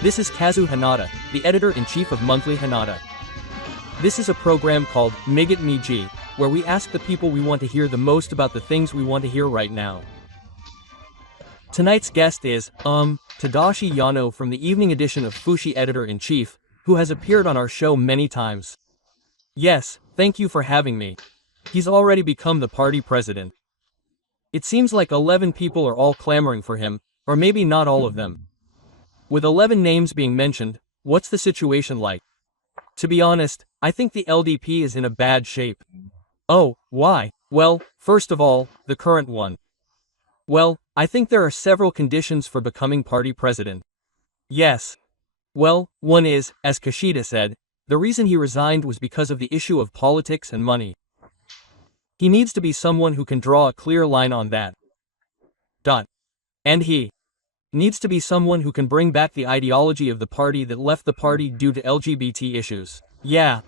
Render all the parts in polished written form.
This is Kazu Hanada, the editor-in-chief of Monthly Hanada. This is a program called Migat Miji, where we ask the people we want to hear the most about the things we want to hear right now. Tonight's guest is, Tadashi Yano from the evening edition of Fushi Editor-in-Chief, who has appeared on our show many times. Yes, thank you for having me. He's already become the party president. It seems like 11 people are all clamoring for him, or maybe not all of them. With 11 names being mentioned, what's the situation like? To be honest, I think the LDP is in a bad shape. Oh, why? Well, first of all, the current one. Well, I think there are several conditions for becoming party president. Yes. Well, one is, as Kishida said, the reason he resigned was because of the issue of politics and money. He needs to be someone who can draw a clear line on that. And he needs to be someone who can bring back the ideology of the party that left the party due to LGBT issues. Yeah.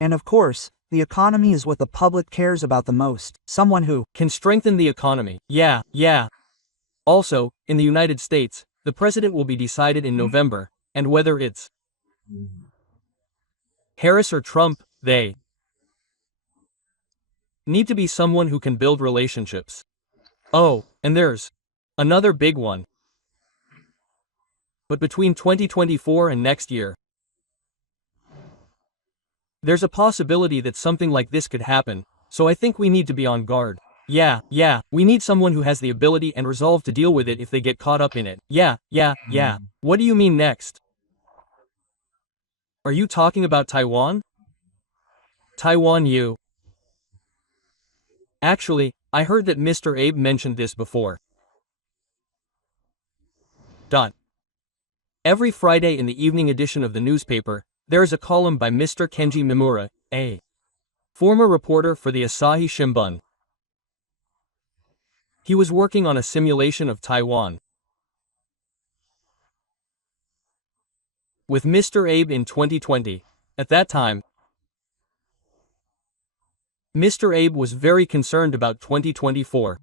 And of course, the economy is what the public cares about the most. Someone who can strengthen the economy. Yeah. Also, in the United States, the president will be decided in November, and whether it's Harris or Trump, they need to be someone who can build relationships. Oh, and there's another big one. But between 2024 and next year, there's a possibility that something like this could happen, so I think we need to be on guard. Yeah, we need someone who has the ability and resolve to deal with it if they get caught up in it. Yeah. What do you mean next? Are you talking about Taiwan? Taiwan you. Actually, I heard that Mr. Abe mentioned this before. Every Friday in the evening edition of the newspaper, there is a column by Mr. Kenji Mimura, a former reporter for the Asahi Shimbun. He was working on a simulation of Taiwan with Mr. Abe in 2020. At that time, Mr. Abe was very concerned about 2024.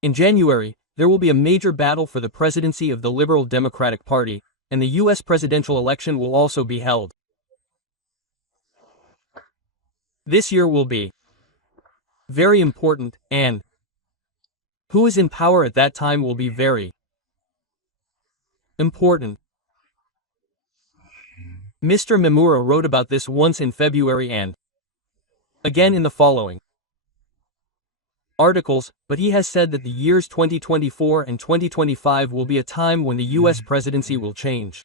In January, there will be a major battle for the presidency of the Liberal Democratic Party, and the U.S. presidential election will also be held. This year will be very important, and who is in power at that time will be very important. Mr. Mimura wrote about this once in February and again in the following articles, but he has said that the years 2024 and 2025 will be a time when the U.S. presidency will change.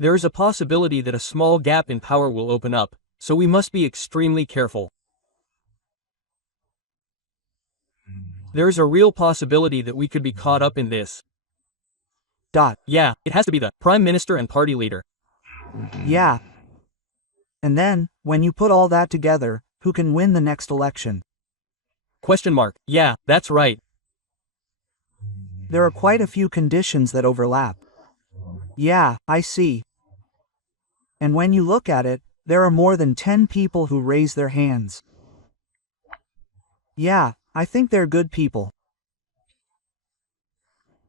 There is a possibility that a small gap in power will open up, so we must be extremely careful. There is a real possibility that we could be caught up in this. Yeah, it has to be the prime minister and party leader. Yeah. And then, when you put all that together, who can win the next election? Yeah, that's right. There are quite a few conditions that overlap. Yeah, I see. And when you look at it, there are more than 10 people who raise their hands. Yeah, I think they're good people.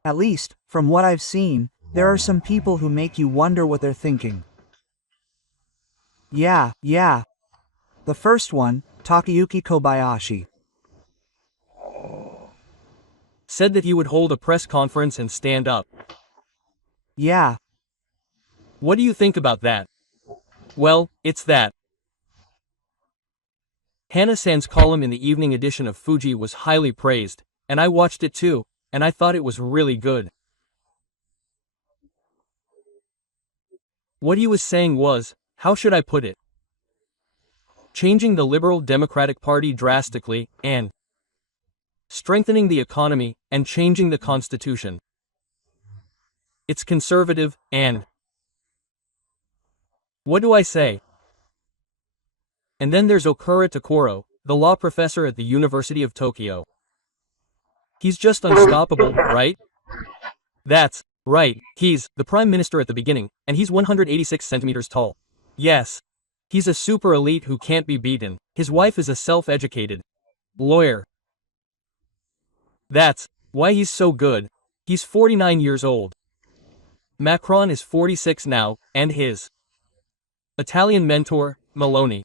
At least, from what I've seen, there are some people who make you wonder what they're thinking. Yeah. The first one, Takayuki Kobayashi, said that he would hold a press conference and stand up. Yeah. What do you think about that? Well, it's that. Hana-san's column in the evening edition of Fuji was highly praised, and I watched it too, and I thought it was really good. What he was saying was, how should I put it? Changing the Liberal Democratic Party drastically, and strengthening the economy, and changing the constitution. It's conservative, and what do I say? And then there's Okura Takoro, the law professor at the University of Tokyo. He's just unstoppable, right? That's right, he's the prime minister at the beginning, and he's 186 centimeters tall. Yes. He's a super elite who can't be beaten. His wife is a self-educated lawyer. That's why he's so good. He's 49 years old. Macron is 46 now, and his Italian mentor, Meloni,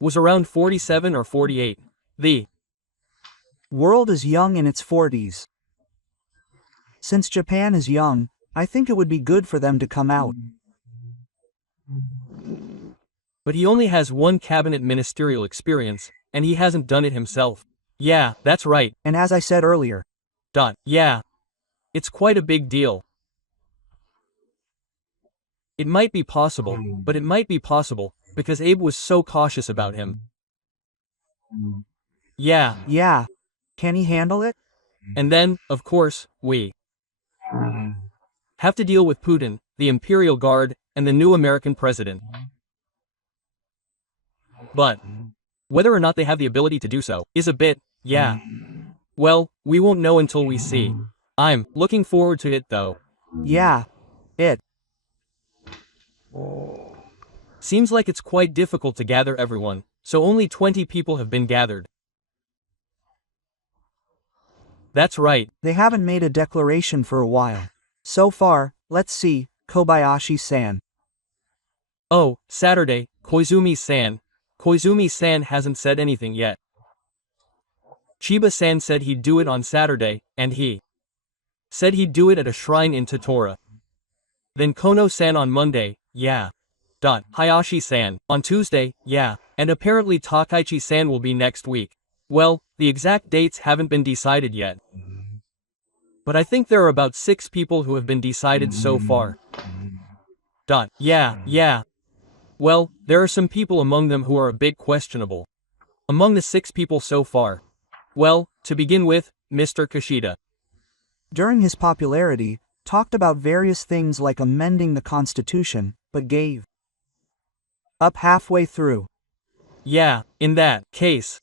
was around 47 or 48. The world is young in its 40s. Since Japan is young, I think it would be good for them to come out. But he only has one cabinet ministerial experience, and he hasn't done it himself. Yeah, that's right. And as I said earlier, Yeah. It's quite a big deal. It might be possible, but it might be possible, because Abe was so cautious about him. Yeah. Can he handle it? And then, of course, we have to deal with Putin, the Imperial Guard, and the new American president. But whether or not they have the ability to do so is a bit, well, we won't know until we see. I'm looking forward to it though. Yeah, it seems like it's quite difficult to gather everyone, so only 20 people have been gathered. That's right. They haven't made a declaration for a while. So far, let's see, Kobayashi-san. Oh, Saturday, Koizumi-san. Koizumi-san hasn't said anything yet. Chiba-san said he'd do it on Saturday, and he said he'd do it at a shrine in Tottori. Then Kono-san on Monday, Hayashi-san, on Tuesday, and apparently Takaichi-san will be next week. Well, the exact dates haven't been decided yet. But I think there are about 6 people who have been decided so far. Yeah. Well, there are some people among them who are a bit questionable. Among the 6 people so far. Well, to begin with, Mr. Kishida. During his popularity, talked about various things like amending the Constitution, but gave up halfway through. Yeah, in that case,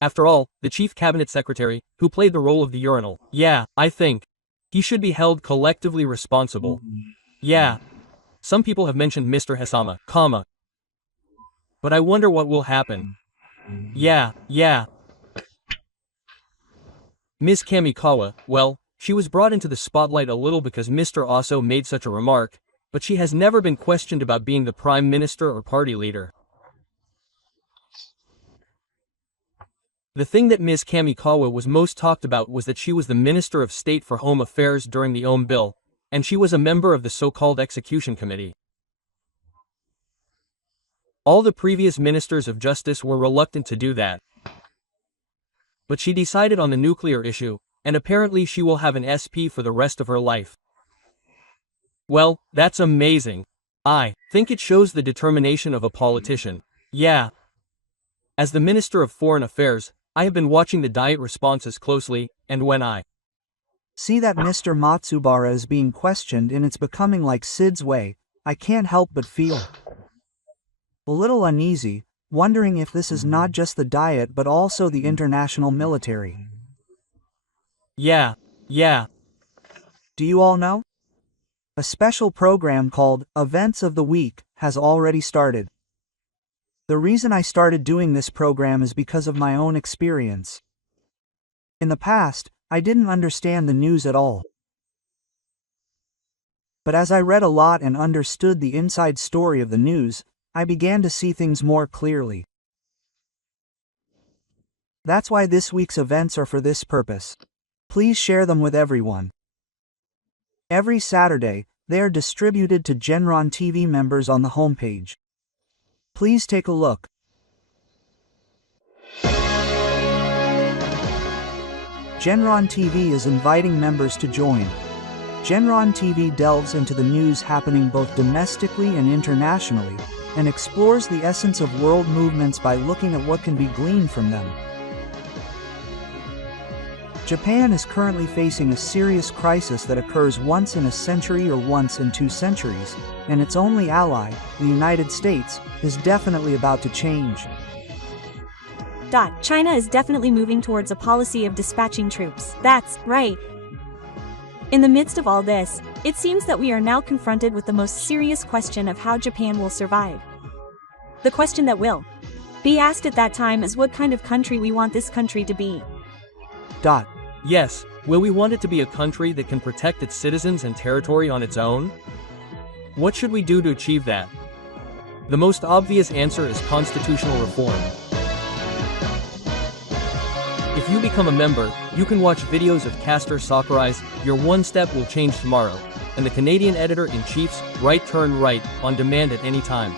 after all, the chief cabinet secretary, who played the role of the urinal, I think he should be held collectively responsible. Some people have mentioned Mr. Hasama, but I wonder what will happen. Ms. Kamikawa, well, she was brought into the spotlight a little because Mr. Aso made such a remark, but she has never been questioned about being the prime minister or party leader. The thing that Ms. Kamikawa was most talked about was that she was the Minister of State for Home Affairs during the Ohm Bill, and she was a member of the so-called Execution Committee. All the previous ministers of justice were reluctant to do that. But she decided on the nuclear issue, and apparently she will have an SP for the rest of her life. Well, that's amazing. I think it shows the determination of a politician. As the Minister of Foreign Affairs, I have been watching the Diet responses closely, and when I see that Mr. Matsubara is being questioned and it's becoming like Sid's way, I can't help but feel a little uneasy, wondering if this is not just the Diet but also the international military. Yeah. Do you all know? A special program called Events of the Week has already started. The reason I started doing this program is because of my own experience. In the past, I didn't understand the news at all. But as I read a lot and understood the inside story of the news, I began to see things more clearly. That's why this week's events are for this purpose. Please share them with everyone. Every Saturday, they are distributed to Genron TV members on the homepage. Please take a look. Genron TV is inviting members to join. Genron TV delves into the news happening both domestically and internationally, and explores the essence of world movements by looking at what can be gleaned from them. Japan is currently facing a serious crisis that occurs once in a century or once in 2 centuries, and its only ally, the United States, is definitely about to change. China is definitely moving towards a policy of dispatching troops. That's right. In the midst of all this, it seems that we are now confronted with the most serious question of how Japan will survive. The question that will be asked at that time is what kind of country we want this country to be. Yes, Will we want it to be a country that can protect its citizens and territory on its own? What should we do to achieve that? The most obvious answer is constitutional reform. If you become a member, you can watch videos of Castor Sakurai's Your One Step Will Change Tomorrow, and the Canadian Editor-in-Chief's Right Turn Right on demand at any time.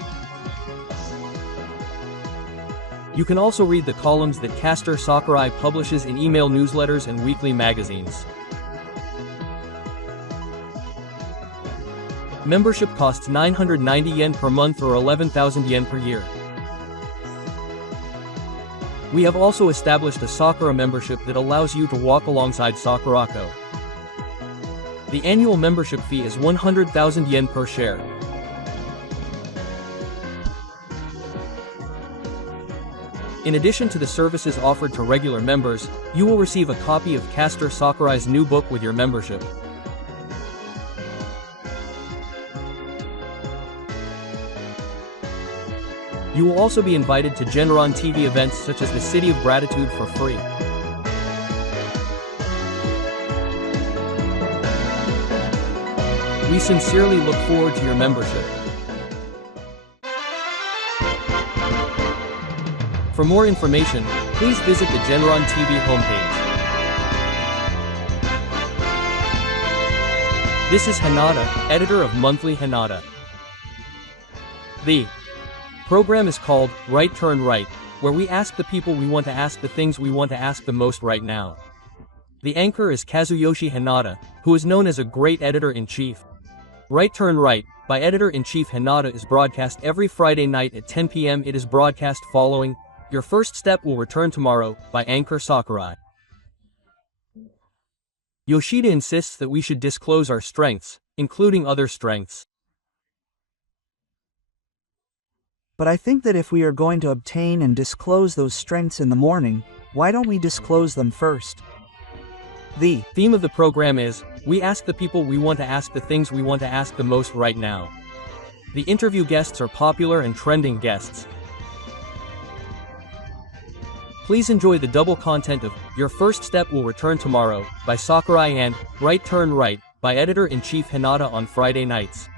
You can also read the columns that Castor Sakurai publishes in email newsletters and weekly magazines. Membership costs 990 yen per month or 11,000 yen per year. We have also established a Sakura membership that allows you to walk alongside Sakurako. The annual membership fee is 100,000 yen per share. In addition to the services offered to regular members, you will receive a copy of Castor Sakurai's new book with your membership. You will also be invited to Genron TV events such as the City of Gratitude for free. We sincerely look forward to your membership. For more information, please visit the Genron TV homepage. This is Hanada, editor of Monthly Hanada. The program is called Right Turn Right, where we ask the people we want to ask the things we want to ask the most right now. The anchor is Kazuyoshi Hanada, who is known as a great editor-in-chief. Right Turn Right, by editor-in-chief Hanada is broadcast every Friday night at 10 p.m. It is broadcast following Your First Step Will Return Tomorrow, by anchor Sakurai. Yoshida insists that we should disclose our strengths, including other strengths. But I think that if we are going to obtain and disclose those strengths in the morning, why don't we disclose them first? The theme of the program is, we ask the people we want to ask the things we want to ask the most right now. The interview guests are popular and trending guests. Please enjoy the double content of Your First Step Will Return Tomorrow, by Sakurai and Right Turn Right, by editor-in-chief Hanada on Friday nights.